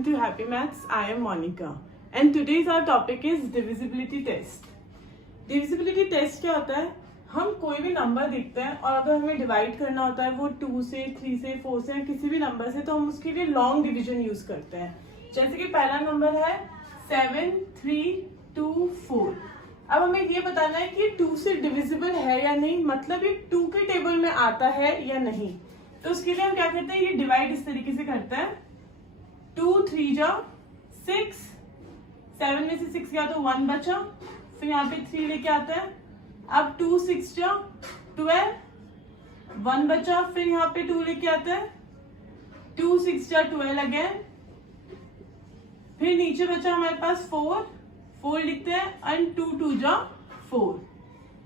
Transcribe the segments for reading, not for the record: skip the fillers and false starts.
welcome to Happy Maths. I am Monica and today's our topic is divisibility test. Divisibility test क्या होता है? हम कोई भी नंबर देखते हैं और अगर हमें डिवाइड करना होता है वो 2 से 3 से 4 से या किसी भी नंबर से, तो हम उसके लिए लॉन्ग डिवीजन यूज करते हैं. जैसे कि पहला नंबर है 7 3 2 4. अब हमें ये बताना है कि 2 से डिविजिबल है या नहीं, मतलब ये 2 के टेबल में आता है या नहीं. तो उसके लिए हम क्या करते हैं, ये डिवाइड इस तरीके से करते हैं. 2 3 जा 6, 7 में से 6 गया तो 1 बचा, फिर यहाँ पे 3 लेके आता है. अब 2 6 जा 12, 1 बचा, फिर यहाँ पे 2 लेके आता है. 2 6 जा 12 अगेन, फिर नीचे बचा हमारे पास 4 लिखते हैं एंड 2 2 जा 4.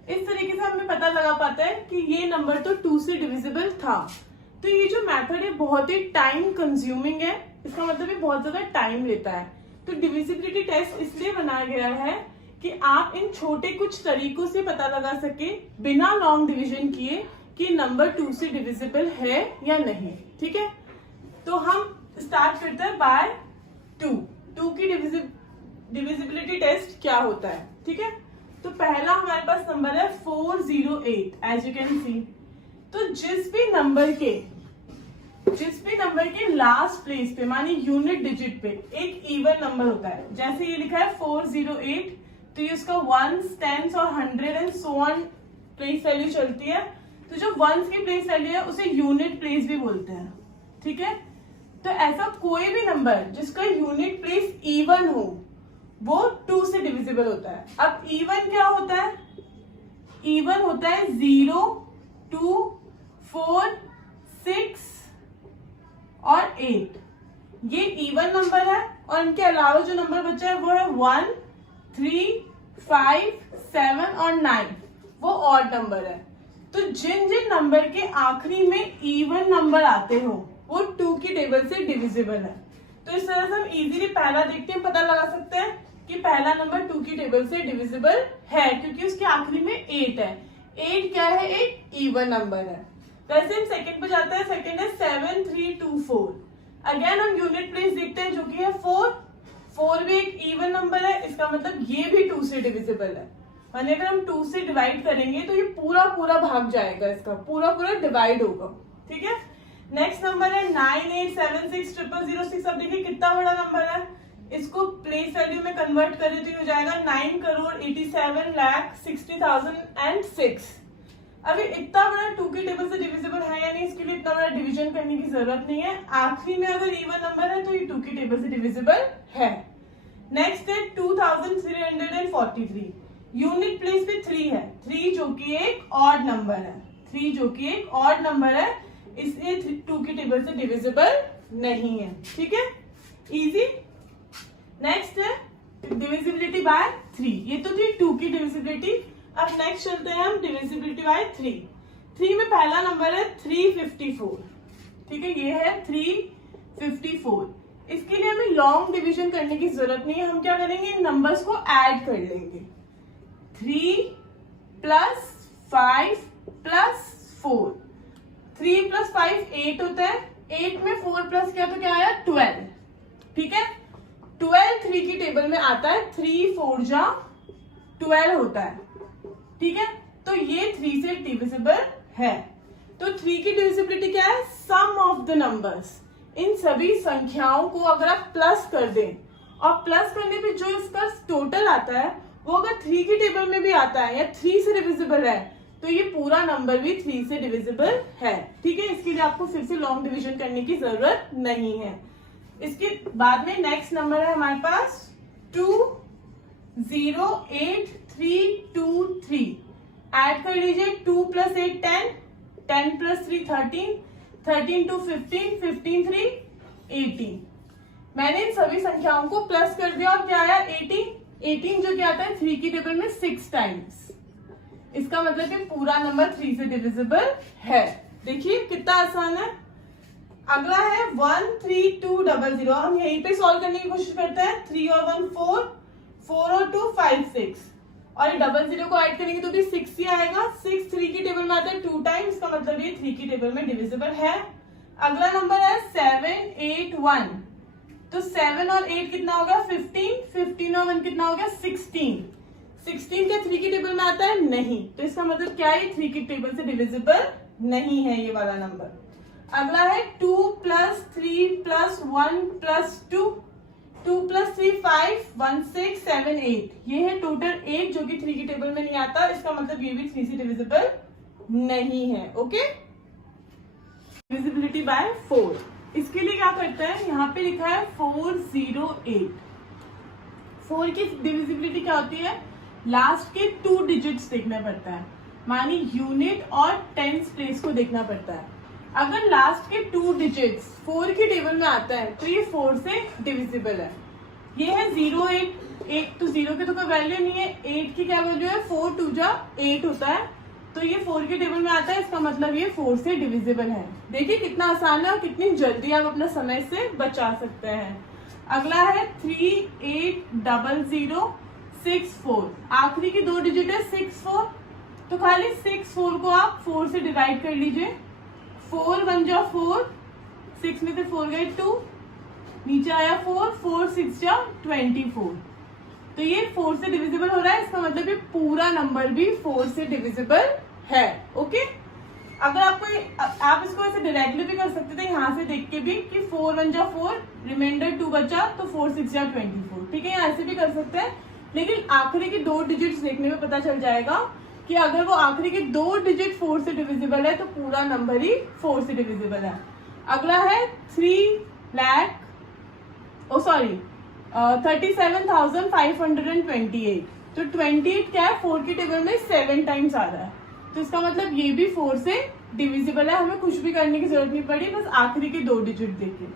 इस तरीके से हमें पता लगा पाता है कि ये नंबर तो 2 से डिविजिबल था. तो ये जो मेथड है बहुत ही टाइम कंज्यूमिंग है, इसका मतलब ये बहुत ज्यादा टाइम लेता है. तो डिविजिबिलिटी टेस्ट इसलिए बनाया गया है कि आप इन छोटे कुछ तरीकों से पता लगा सके बिना लॉन्ग डिवीजन किए कि नंबर 2 से डिविजिबल है या नहीं. ठीक है, तो हम स्टार्ट करते हैं बाय 2 की डिविजिबिलिटी टेस्ट क्या होता है. ठीक है, तो पहला हमारे पास नंबर है 408 एज यू कैन सी. तो जिस भी नंबर के लास्ट प्लेस पे मानी यूनिट डिजिट पे एक इवन नंबर होता है, जैसे ये लिखा है 408, तो ये उसका 1s 10s और 100 and so on place value चलती है. तो जो 1s की प्लेस वैल्यू है उसे यूनिट प्लेस भी बोलते हैं. ठीक है, तो ऐसा कोई भी नंबर जिसका यूनिट प्लेस इवन हो वो 2 से डिविजिबल होता है. अब इवन क्या होता है? इवन होता है 0 2 4 6 और 8. ये इवन नंबर है और इनके अलावा जो नंबर बचा है वो है 1 3 5 7 और 9, वो ऑड नंबर है. तो जिन जिन नंबर के आखिरी में इवन नंबर आते हो वो 2 की टेबल से डिविजिबल है. तो इस तरह से हम इजीली पहला देखते हैं, पता लगा सकते हैं कि पहला नंबर 2 की टेबल से डिविजिबल है क्योंकि उसके आखिरी में 8 है. 8 क्या है? एक इवन नंबर है. वैसे हम सेकंड पे जाते हैं. सेकंड है 7 3 2 4. अगेन हम यूनिट प्लेस देखते हैं जो कि है 4 भी एक इवन नंबर है, इसका मतलब ये भी 2 से डिविजिबल है. माने अगर हम 2 से डिवाइड करेंगे तो ये पूरा भाग जाएगा, इसका पूरा डिवाइड होगा. ठीक है, नेक्स्ट नंबर है 9876 0006. अब देखिए कितना बड़ा नंबर है, इसको प्लेस वैल्यू में कन्वर्ट करें तो ये हो जाएगा 9,87,60,006. अभी इतना बड़ा 2 की टेबल से डिविजिबल है या नहीं, इसके लिए इतना बड़ा डिवीजन करने की जरूरत नहीं है. आखिरी में अगर इवन नंबर है तो ये 2 की टेबल से डिविजिबल है. नेक्स्ट है 2343. यूनिट प्लेस पे 3 है, 3 जो कि एक ऑड नंबर है, इसलिए 2 की टेबल से डिविजिबल नहीं है. ठीक है, इजी. नेक्स्ट है डिविजिबिलिटी बाय 3. ये तो थी 2 की डिविजिबिलिटी. अब नेक्स्ट चलते हैं हम डिविजिबिलिटी बाय 3. 3 में पहला नंबर है 354. ठीक है, ये है 354. इसके लिए हमें लॉन्ग डिवीजन करने की जरूरत नहीं है. हम क्या करेंगे, इन नंबर्स को ऐड कर लेंगे. 3 + 5 + 4. 3 + 5 8 होता है. 8 में 4 प्लस किया तो क्या आया? 12. ठीक है, 12 3 की टेबल में आता है. 3 4 जा 12 होता है. ठीक है, तो ये 3 से डिविजिबल है. तो 3 की डिविजिबिलिटी क्या है? सम ऑफ द नंबर्स. इन सभी संख्याओं को अगर आप प्लस कर दें और प्लस करने पे जो इसका टोटल आता है वो अगर 3 की टेबल में भी आता है या 3 से डिविजिबल है तो ये पूरा नंबर भी 3 से डिविजिबल है. ठीक है, इसके लिए आपको फिर से लॉन्ग डिवीजन करने की जरूरत नहीं है. इसके बाद में नेक्स्ट नंबर है हमारे पास 208,323. ऐड कर लीजिए. 2 + 8 10, 10 + 3 13, 13 2 15, 15 3 18. मैंने इन सभी संख्याओं को प्लस कर दिया और क्या आया? 18 जो क्या आता है 3 की टेबल में 6 टाइम्स. इसका मतलब कि पूरा नंबर 3 से डिविजिबल है. देखिए कितना आसान है. अगला है 13200. हम यहीं पे सॉल्व करने की कोशिश करते हैं. 3 और 1 4, 4 और 2 5 6, और ये 00 को ऐड करेंगे तो भी 6 ही आएगा. 6 3 की टेबल में आता है 2 टाइम्स, इसका मतलब ये 3 की टेबल में डिविजिबल है. अगला नंबर है 781. तो 7 और 8 कितना हो गया 15, 15 और 1 कितना हो गया 16। 16 क्या 3 की टेबल में आता है? नहीं। तो इसका मतलब क्या है, 3 की टेबल से डिविजिबल नहीं है ये वाला नंबर। अगला है 2 प्लस 3 प्लस 1 प्लस 2, 2 प्लस 3 5, 1 6 7 8, ये है टोटल 8 जो कि 3 की टेबल में नहीं आता। इसका मतलब ये भी 3 से डिविजिबल नहीं है। ओके, डिविजिबिलिटी बाय 4, इसके लिए क्या करता है, यहाँ पे लिखा है 408। 4 की डिविजिबिलिटी क्या होती है, लास्ट के 2 डिजिट्स देखना पड़ता है, मानी यूनिट और टेंस प्लेस को देखना पड़ता है। अगर लास्ट के 2 डिजिट्स 4 की टेबल में आता है तो ये 4 से डिविजिबल है। ये है 08, 8 तो 0 की तो कोई वैल्यू नहीं है, 8 की क्या वैल्यू है, 4 2 जा 8 होता है, तो ये 4 की टेबल में आता है। इसका मतलब ये 4 से डिविजिबल है। देखिए कितना आसान है और कितनी जल्दी आप अपना समय से बचा सकते हैं। अगला है 380064, आखिरी की 2 डिजिट है 64, तो खाली 64 को आप 4 से डिवाइड कर लीजिए। 4 1 जा 4, 6 में से 4 गए 2, नीचे आया 4, 4 6 जा 24, तो ये 4 से डिविजिबल हो रहा है। इसका मतलब ये पूरा नंबर भी 4 से डिविजिबल है। ओके, अगर आपको आप इसको ऐसे डायरेक्टली भी कर सकते थे, यहाँ से देख के भी कि 4 1 जा 4, रिमाइंडर 2 बचा तो 4 6 जा 24, ठीक है, यहाँ ऐसे भी कर सकते हैं। लेकिन आखिरी की 2 डिजिट्स देखने में पता चल जाएगा कि अगर वो आखिरी के 2 डिजिट 4 से डिविजिबल है तो पूरा नंबर ही 4 से डिविजिबल है। अगला है 37,528, तो 28 क्या है, 4 की टेबल में 7 टाइम्स आ रहा है, तो इसका मतलब ये भी 4 से डिविजिबल है। हमें कुछ भी करने की जरूरत नहीं पड़ी, बस आखिरी के 2 डिजिट देखे।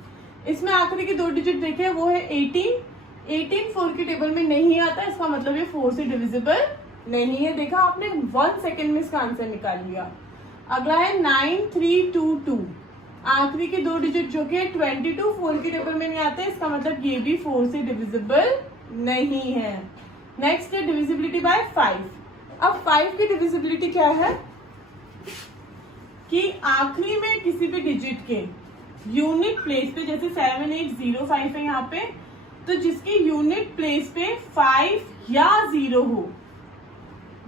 इसमें आखिरी के 2 डिजिट देखे वो है 18, 18 4 की टेबल में नहीं आता, इसका मतलब ये 4 से डिविजिबल नहीं है। देखा आपने, 1 सेकेंड में इसका आंसर निकाल लिया। अगला है 9322, आखिरी के 2 डिजिट जो कि 22 4 की टेबल में नहीं आते, इसका मतलब ये भी 4 से डिविजिबल नहीं है। नेक्स्ट है डिविजिबिलिटी बाय 5। अब 5 की डिविजिबिलिटी क्या है कि आखिरी में किसी भी डिजिट के यूनिट प्लेस पे, जैसे 7805 है यहाँ पे, तो जिसकी यूनिट प्लेस पे 5 या 0 हो,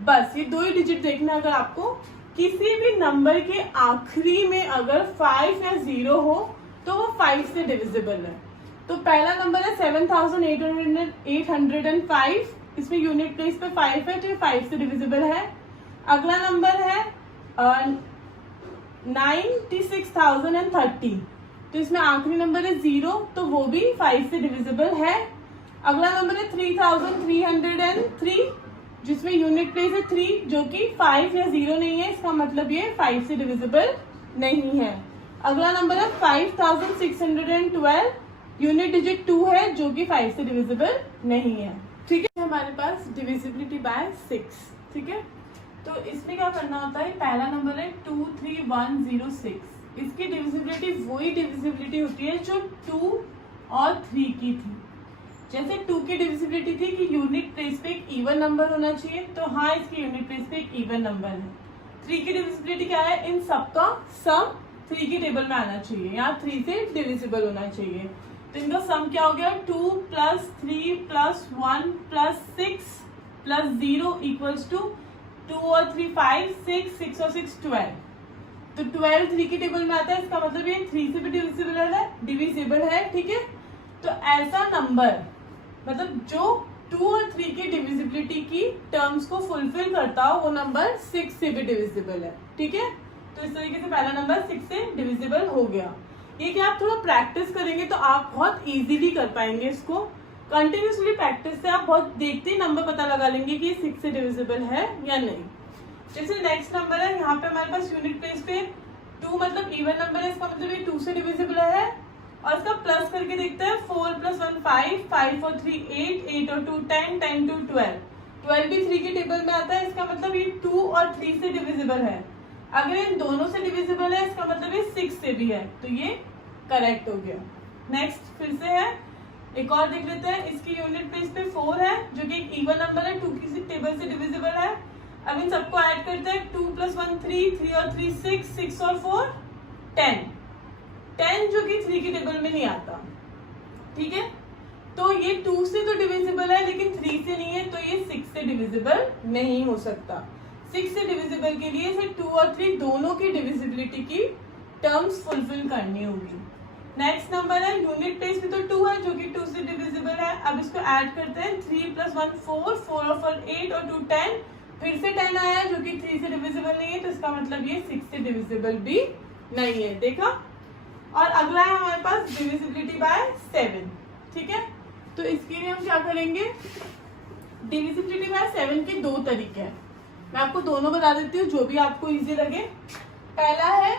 बस ये 2 ही डिजिट देखना। अगर आपको किसी भी नंबर के आखिरी में अगर 5 या 0 हो तो वो 5 से डिविजिबल है। तो पहला नंबर है 7805, इसमें यूनिट प्लेस पे 5 है तो ये 5 से डिविजिबल है। अगला नंबर है 96,030, तो इसमें आखिरी नंबर है 0, तो वो भी 5 से डिविजिबल है। अगला नंबर है 3303, जिसमें यूनिट प्लेस है 3, जो कि 5 या 0 नहीं है, इसका मतलब ये 5 से डिविजिबल नहीं है। अगला नंबर है 5612, यूनिट डिजिट 2 है, जो कि 5 से डिविजिबल नहीं है। ठीक है, हमारे पास डिविजिबिलिटी बाय 6, ठीक है। तो इसमें क्या करना होता है, पहला नंबर है 23106, इसकी डिविजिबिलिटी वही डिविजिबिलिटी होती है जो 2 और 3 की थी। जैसे 2 की डिविजिबिलिटी थी कि यूनिट प्लेस पे एक इवन नंबर होना चाहिए, तो हाँ इसकी यूनिट प्लेस पे एक इवन नंबर है। 3 की डिविजिबिलिटी क्या है, इन सबका सम 3 की टेबल में आना चाहिए, यहाँ 3 से डिविजिबल होना चाहिए। तो इनका सम क्या हो गया, 2 + 3 + 1 + 6 + 0 = 2 और 3 5, 6 और 6 12, तो 12 3 की टेबल में आता है, इसका मतलब ये 3 से भी डिविजिबल है, ठीक है। तो ऐसा नंबर मतलब जो 2 और 3 की डिविजिबिलिटी की टर्म्स को फुलफिल करता हो, वो नंबर 6 से भी डिविजिबल है, ठीक है। तो इस तरीके से पहला नंबर 6 से डिविजिबल हो गया। ये कि आप थोड़ा प्रैक्टिस करेंगे तो आप बहुत इजीली कर पाएंगे इसको। कंटिन्यूसली प्रैक्टिस से आप बहुत देखते ही नंबर पता लगा लेंगे कि ये 6 से डिविजिबल है या नहीं। जैसे नेक्स्ट नंबर है, यहाँ पे हमारे पास यूनिट प्लेस पे 2 मतलब इवन नंबर है, इसका मतलब ये 2 से डिविजिबल है। और इसका प्लस करके देखते हैं, 4 + 1 5, 5 और 3 8, 8 और 2 10, 10 2 12, 12 भी 3 की टेबल में आता है, इसका मतलब ये 2 और 3 से डिविजिबल है। अगर इन दोनों से डिविजिबल है, इसका मतलब ये 6 से भी है, तो ये करेक्ट हो गया। नेक्स्ट फिर से है, एक और देख लेते हैं। इसकी यूनिट प्लेस पे 4 है, जो कि एक इवन नंबर है, 2 की टेबल से डिविजिबल है। अब इन सबको ऐड करते हैं, 2 + 1 3, 3 और 3 6, 6 और 4 10, 10 जो कि 3 की टेबल में नहीं आता, ठीक है, तो ये 2 से तो डिविजिबल है लेकिन 3 से नहीं है, तो ये 6 से डिविजिबल नहीं हो सकता। 6 से डिविजिबल के लिए इसे 2 और 3 दोनों की डिविजिबिलिटी की टर्म्स फुलफिल करनी होगी। नेक्स्ट नंबर है यूनिट प्लेस में तो 2 है जो कि 2 से डिविजिबल है। अब इसको ऐड करते हैं, 3 + 1 4, 4 और 4 8 और 2 10, फिर से 10 आया जो कि 3 से डिविजिबल नहीं है, तो इसका मतलब ये 6 से डिविजिबल भी नहीं है। देखा। और अगला है हमारे पास डिविजिबिलिटी बाय 7। ठीक है, तो इसके लिए हम क्या करेंगे, डिविजिबिलिटी बाय 7 के 2 तरीके हैं। मैं आपको दोनों बता देती हूँ जो भी आपको इजी लगे। पहला है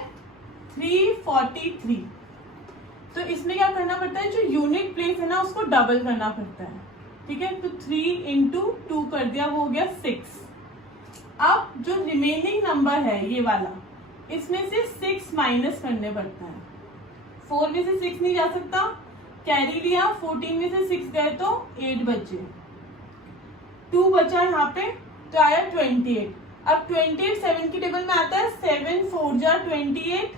343। तो इसमें क्या करना पड़ता है, जो यूनिट प्लेस है ना उसको डबल करना पड़ता है। ठीक है, तो 3 × 2 कर दिया, वो हो गया 6। अब जो रिमेनिंग नंबर है ये वाला, इसमें से 6 माइनस करने पड़ता है। 4 में से 6 नहीं जा सकता, कैरी लिया, 14 में से 6 गए तो 8 बचे, 2 बचा यहाँ पे, तो आया 28। अब 28 7 की टेबल में आता है, 7 4 जा 28,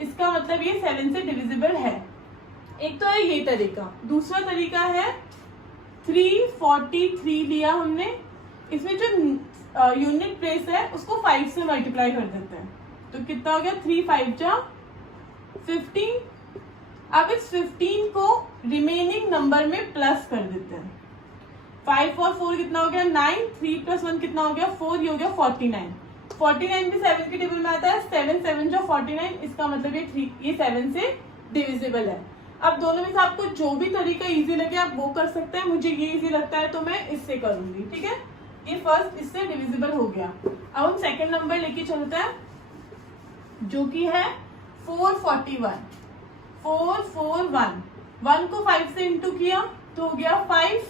इसका मतलब ये 7 से डिविजिबल है। एक तो है ये तरीका। दूसरा तरीका है 343 लिया हमने, इसमें जो यूनिट प्लेस है उसको 5 से मल्टीप्लाई कर देते हैं, तो कितना हो गया, 3 5 जा 15। अब इस 15 को रिमेनिंग नंबर में प्लस कर देते हैं। 5 और 4 कितना हो गया, 9, 3 + 1 कितना हो गया, 4, ये हो गया 49। 49 भी 7 की टेबल में आता है, 7 7 जो 49, इसका मतलब ये 7 से डिविजिबल है। अब दोनों में से आपको जो भी तरीका इजी लगे आप वो कर सकते हैं। मुझे ये इजी लगता है तो मैं इससे करूंगी। ठीक है, ये फर्स्ट इससे डिविजिबल हो गया। अब हम सेकंड नंबर लेके चलते हैं जो कि है 441। 441, 1 को 5 से इंटू किया तो हो गया 5।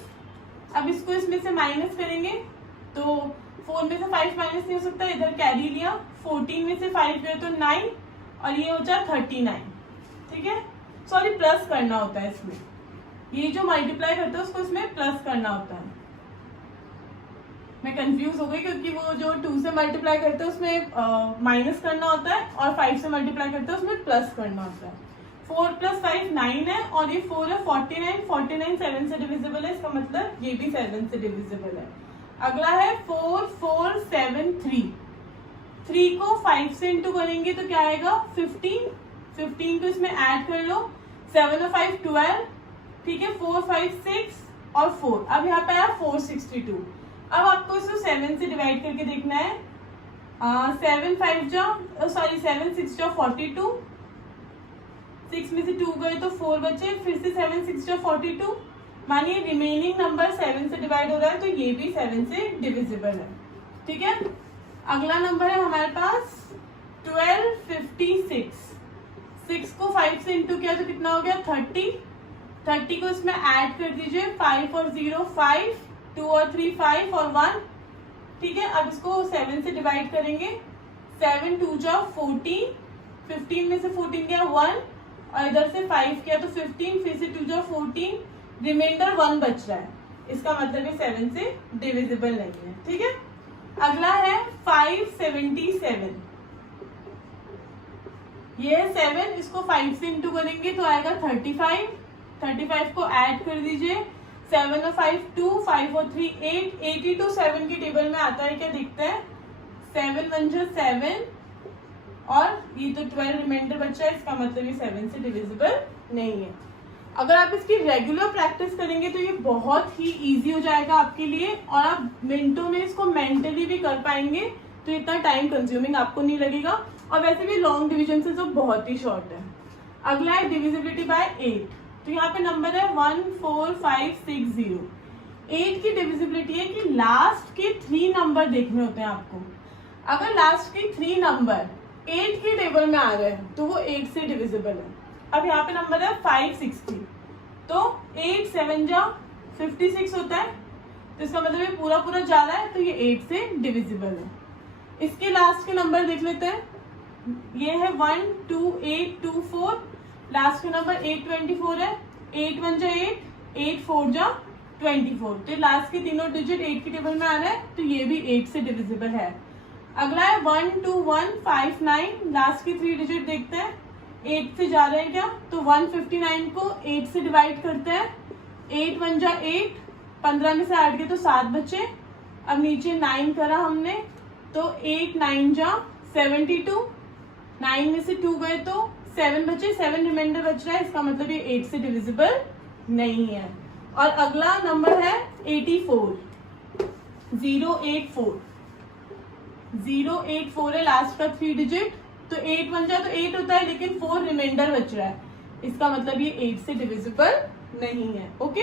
अब इसको इसमें से माइनस करेंगे तो 4 में से 5 माइनस नहीं हो सकता, इधर कैरी लिया, 14 में से 5 गए तो 9 और ये हो जाए 39। ठीक है, सॉरी प्लस करना होता है इसमें, ये जो मल्टीप्लाई करते हैं उसको इसमें प्लस करना होता है। मैं कंफ्यूज हो गई क्योंकि वो जो 2 से मल्टीप्लाई करते हैं उसमें माइनस करना होता है और 5 से मल्टीप्लाई करते हैं उसमें प्लस करना होता है। 4 + 5 9 है और ये 4 है 49, 49 7 से डिविजिबल है, इसका मतलब ये भी 7 से डिविजिबल है। अगला है 4473। 3 को 5 से इंटू करेंगे तो क्या आएगा, 15। 15 को इसमें ऐड कर लो, 7 और 5 12। ठीक है, 4 5 6 और 4। अब यहाँ पे आया 462। अब आपको इसको 7 से डिवाइड करके देखना है। 7 5 जा 7 6 जा 42, 6 में से 2 गए तो 4 बचे, फिर से 7 6 जा 42। मानिए रिमेनिंग नंबर 7 से डिवाइड हो रहा है तो ये भी 7 से डिविजिबल है। ठीक है, अगला नंबर है हमारे पास 1256। 6 को 5 से इंटू किया तो कितना हो गया, 30। 30 को इसमें ऐड कर दीजिए, 5 और 0 5, 2 और 3 5 और 1। ठीक है, अब इसको 7 से डिवाइड करेंगे, 7 2 जा 14, 15 में से 14 गया 1 और इधर से 5 किया तो 15, फिर से 2 जा 14, रिमाइंडर 1 बच रहा है, इसका मतलब ये 7 से डिविजिबल नहीं है। ठीक है, अगला है 577। ये है 7, इसको 5 से इंटू करेंगे तो आएगा 35। 35 को ऐड कर दीजिए, 7 और 5 2, 5 और 3 8, 82 7 की टेबल में आता है, क्या दिखता है, 7 1 जा 7 और ये तो 12 रिमाइंडर बचा है, इसका मतलब ये 7 से डिविजिबल नहीं है। अगर आप इसकी रेगुलर प्रैक्टिस करेंगे तो ये बहुत ही इजी हो जाएगा आपके लिए और आप मिनटों में इसको मेंटली भी कर पाएंगे, तो इतना टाइम कंज्यूमिंग आपको नहीं लगेगा और वैसे भी लॉन्ग डिवीजन से तो बहुत ही शॉर्ट है। अगला है डिविजिबिलिटी बाय 8। तो यहाँ पे नंबर है 14560। 8 की डिविजिबिलिटी है कि लास्ट के 3 नंबर देखने होते हैं आपको। अगर लास्ट के 3 नंबर 8 की टेबल में आ रहे हैं तो वो 8 से डिविजिबल है। अब यहाँ पे नंबर है 560, तो 8 7 जा 56 होता है, तो इसका मतलब ये पूरा पूरा जा रहा है तो ये 8 से डिविजिबल है। इसके लास्ट के नंबर देख लेते हैं, ये है 1 2 8 2 4, लास्ट का नंबर 824 है, 8 1 जा 8, 8 4 जा 24, तो लास्ट के तीनों डिजिट 8 की टेबल में आ रहा है तो ये भी 8 से डिविजिबल है। अगला है 1 2 1 5 9, लास्ट की 3 डिजिट देखते हैं, 8 से जा रहे हैं क्या, तो 159 को 8 से डिवाइड करते हैं। 8 1 जा 8, 15 में से 8 गए तो 7 बचे। अब नीचे 9 करा हमने, तो 8 9 जा 72, 9 में से 2 गए तो 7 बचे, 7 रिमाइंडर बच रहा है, इसका मतलब ये 8 से डिविजिबल नहीं है। और अगला नंबर है 84, 084, 084 है लास्ट का 3 डिजिट, तो 8 बन जाए तो 8 होता है, लेकिन 4 रिमाइंडर बच रहा है, इसका मतलब ये 8 से डिविजिबल नहीं है। ओके,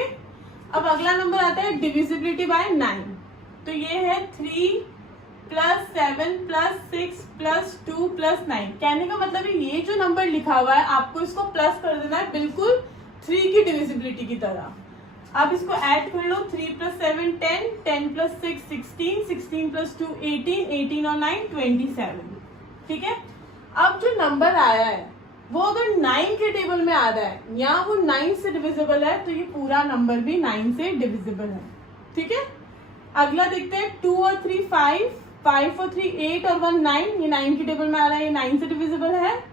अब अगला नंबर आता है डिविजिबिलिटी बाय 9, तो ये है 3 प्लस 7 प्लस 6 प्लस 2 प्लस 9। कहने का मतलब है ये जो नंबर लिखा हुआ है आपको इसको प्लस कर देना है, बिल्कुल 3 की डिविजिबिलिटी की तरह। अब इसको ऐड कर लो, 3 प्लस 7 10, 10 प्लस 6 16, 16 प्लस 2 18, 18 और 9 27। ठीक है, अब जो नंबर आया है वो अगर 9 के टेबल में आ रहा है या वो 9 से डिविजिबल है, तो ये पूरा नंबर भी 9 से डिविजिबल है। ठीक है, अगला देखते हैं 2 और 3 5, 5 और 3 8 और 1 9, ये 9 के टेबल में आ रहा है, ये 9 से डिविजिबल है।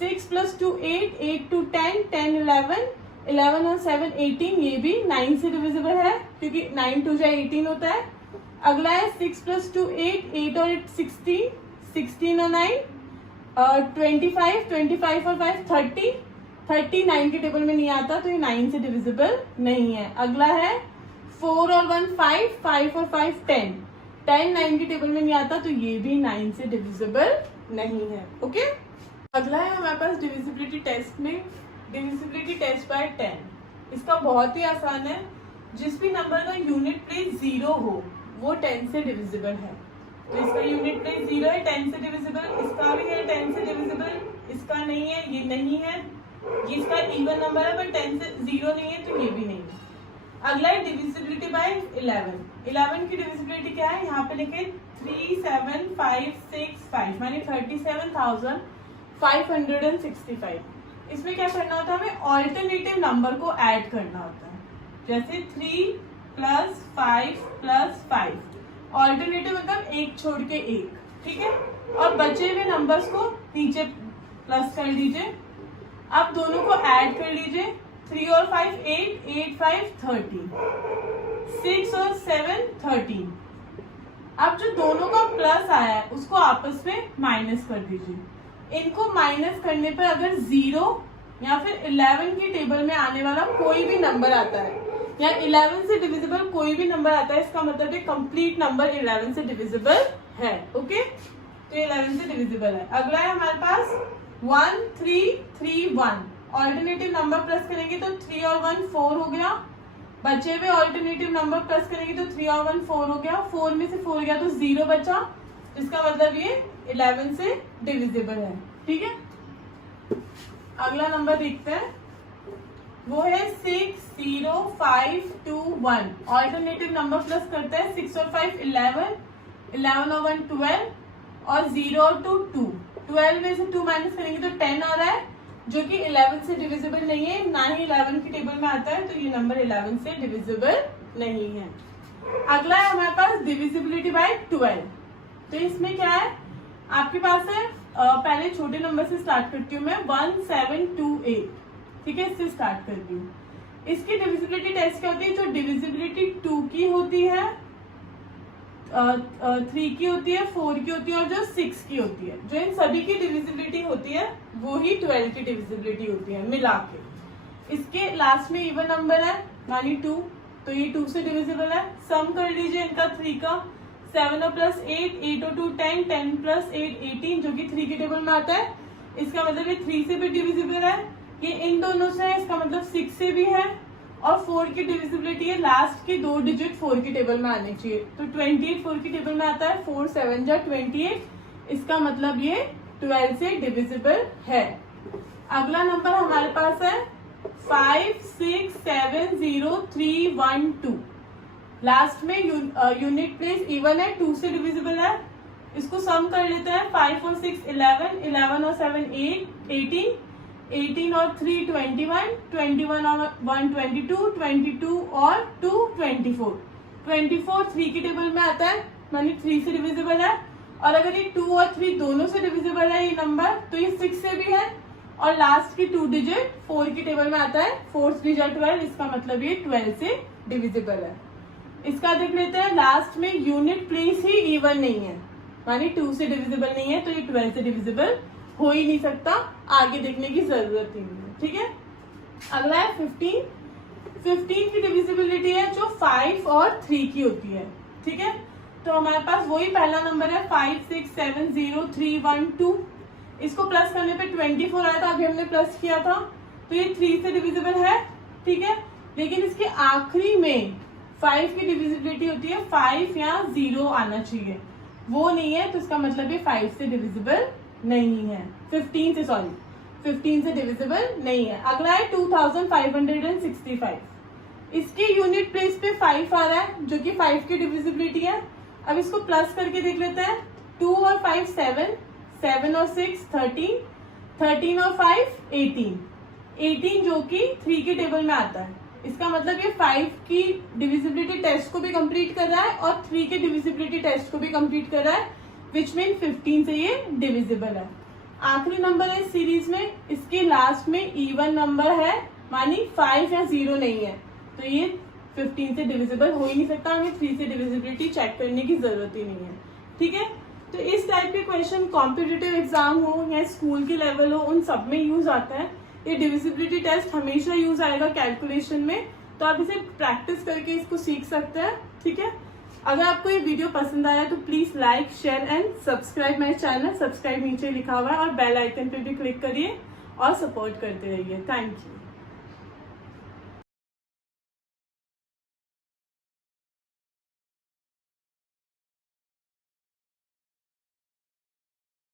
6 प्लस 2 8, 8 2 10, 10 11, 11 और 7 18, ये भी 9 से डिविजिबल है क्योंकि 9 2 जा 18 होता है। अगला है 6 प्लस 2 8, 8 और 8 16, 16 और 9 25, 25 और 5 30, 30 9 के टेबल में नहीं आता, तो ये 9 से डिविजिबल नहीं है। अगला है 4 और 1 5, 5 और 5 10, 10 9 के टेबल में नहीं आता, तो ये भी 9 से डिविजिबल नहीं है। ओके, अगला है हमारे पास डिविजिबिलिटी टेस्ट में डिविजिबिलिटी टेस्ट बाय 10। इसका बहुत ही आसान है, जिस भी नंबर का यूनिट प्लेस 0 हो वो 10 से डिविजिबल है। तो इसका यूनिट प्लेस 0 है, 10 से डिविजिबल, इसका भी है 10 से डिविजिबल, इसका नहीं है, ये नहीं है, ये इसका इवन नंबर है पर 10 से 0 नहीं है, तो ये भी नहीं है। अगला है डिविजिबिलिटी बाय 11। 11 की डिविजिबिलिटी क्या है, यहाँ पे लिखे 37565 मानी 37,565। इसमें क्या करना होता है, हमें ऑल्टरनेटिव नंबर को ऐड करना होता है, जैसे 3 प्लस 5 प्लस 5, ऑल्टरनेटिव मतलब एक छोड़ के एक। ठीक है, और बचे हुए नंबर्स को नीचे प्लस कर लीजिए। अब दोनों को ऐड कर लीजिए, 3 और 5 8, 8 5 30, 6 और 7 13। अब जो दोनों का प्लस आया है उसको आपस में माइनस कर दीजिए। इनको माइनस करने पर अगर 0 या फिर 11 के टेबल में आने वाला कोई भी नंबर आता है या 11 से डिविजिबल कोई भी नंबर आता है, इसका मतलब ये कंप्लीट नंबर 11 से डिविजिबल है। ओके, तो 11 से डिविजिबल है। अगला है हमारे पास 1 3 3 1, ऑल्टरनेटिव नंबर प्लस करेंगे तो 3 और 1 4 हो गया। बचे हुए ऑल्टरनेटिव नंबर प्लस करेंगे तो 3 और 1 4 हो गया। 4 में से 4 गया तो 0 बचा, इसका मतलब ये 11 से डिविजिबल है। ठीक है, अगला नंबर देखते हैं, वो है 6 0 5 2 1, ऑल्टरनेटिव नंबर प्लस करते हैं। 6 और 5 11, 11 और 1 12 और 0 और 2 2, 12 में से 2 माइनस करेंगे तो 10 आ रहा है, जो कि 11 से डिविजिबल नहीं है, ना ही 11 के टेबल में आता है, तो ये नंबर 11 से डिविजिबल नहीं है। अगला है हमारे पास डिविजिबिलिटी बाय 12। तो इसमें क्या है, आपके पास है पहले छोटे नंबर से स्टार्ट करती हूँ मैं, 1728। ठीक है, इससे स्टार्ट करती हूँ। इसकी डिविजिबिलिटी टेस्ट क्या होती है, जो डिविजिबिलिटी 2 की होती है, 3 की होती है, 4 की होती है और जो 6 की होती है, जो इन सभी की डिविजिबिलिटी होती है वो ही 12 की डिविजिबिलिटी होती है मिला के। इसके लास्ट में इवन नंबर है यानी 2, तो ये 2 से डिविजिबल है। सम कर लीजिए इनका 3 का, 7 और प्लस 8, 8 और 2 10, 10 प्लस 8 18, जो कि 3 के टेबल में आता है, इसका मतलब ये 3 से भी डिविजिबल है। ये इन दोनों से है, इसका मतलब 6 से भी है। और 4 की डिविजिबिलिटी है, लास्ट के 2 डिजिट 4 की टेबल में आने चाहिए, तो 28 4 की टेबल में आता है, 4 7 जा 28, इसका मतलब ये 12 से डिविजिबल है। अगला नंबर हमारे पास है 5 6 7 0 3 1 2, लास्ट में यूनिट प्लेस इवन है, 2 से डिविजिबल है। इसको सम कर लेते हैं, 5 और 6 11, 11 और 7 8 18, 18 और 3 21, 21 और 1 22, 22 और 2 24, 24 3 के टेबल में आता है, मानी 3 से डिविजिबल है। और अगर ये 2 और 3 दोनों से डिविजिबल है ये नंबर, तो ये 6 से भी है और लास्ट की 2 डिजिट 4 की टेबल में आता है, 4 डिजिट 12, इसका मतलब ये 12 से डिविजिबल है। इसका देख लेते हैं, लास्ट में यूनिट प्लेस ही इवन नहीं है, मानी 2 से डिविजिबल नहीं है, तो ये 12 से डिविजिबल हो ही नहीं सकता, आगे देखने की जरूरत ही नहीं है। ठीक है, अगला है 15। 15 की डिविजिबिलिटी है जो 5 और 3 की होती है। ठीक है, तो हमारे पास वही पहला नंबर है 5 6 7 0 3 1 2। इसको प्लस करने पे 24 आया था, अभी हमने प्लस किया था, तो ये 3 से डिविजिबल है। ठीक है, लेकिन इसके आखिरी में 5 की डिविजिबिलिटी होती है 5 या 0 आना चाहिए, वो नहीं है, तो इसका मतलब ये 5 से डिविजिबल नहीं है, 15 से डिविजिबल नहीं है। अगला है 2565। इसके यूनिट प्लेस पे 5 आ रहा है जो कि 5 की डिविजिबिलिटी है। अब इसको प्लस करके देख लेते हैं, 2 और 5 7, 7 और 6 13, 13 और 5 18, 18 जो कि 3 की टेबल में आता है। इसका मतलब ये 5 की डिविजिबिलिटी टेस्ट को भी कंप्लीट कर रहा है और 3 की डिविजिबिलिटी टेस्ट को भी कंप्लीट कर रहा है, विच मीन 15 से ये डिविजिबल है। आखिरी नंबर है इस सीरीज में, इसके लास्ट में इवन नंबर है, मानी 5 या 0 नहीं है, तो ये 15 से डिविजिबल हो ही नहीं सकता, हमें 3 से डिविजिबिलिटी चेक करने की जरूरत ही नहीं है। ठीक है, तो इस टाइप के क्वेश्चन कॉम्पिटिटिव एग्जाम हो या स्कूल के लेवल हो, उन सब में यूज आता है। ये डिविजिबिलिटी टेस्ट हमेशा यूज आएगा कैलकुलेशन में, तो आप इसे प्रैक्टिस करके इसको सीख सकते हैं। ठीक है, अगर आपको ये वीडियो पसंद आया तो please like share and subscribe my channel. Subscribe नीचे लिखा हुआ है और बेल आइकन पे भी क्लिक करिए और सपोर्ट करते रहिए। Thank you.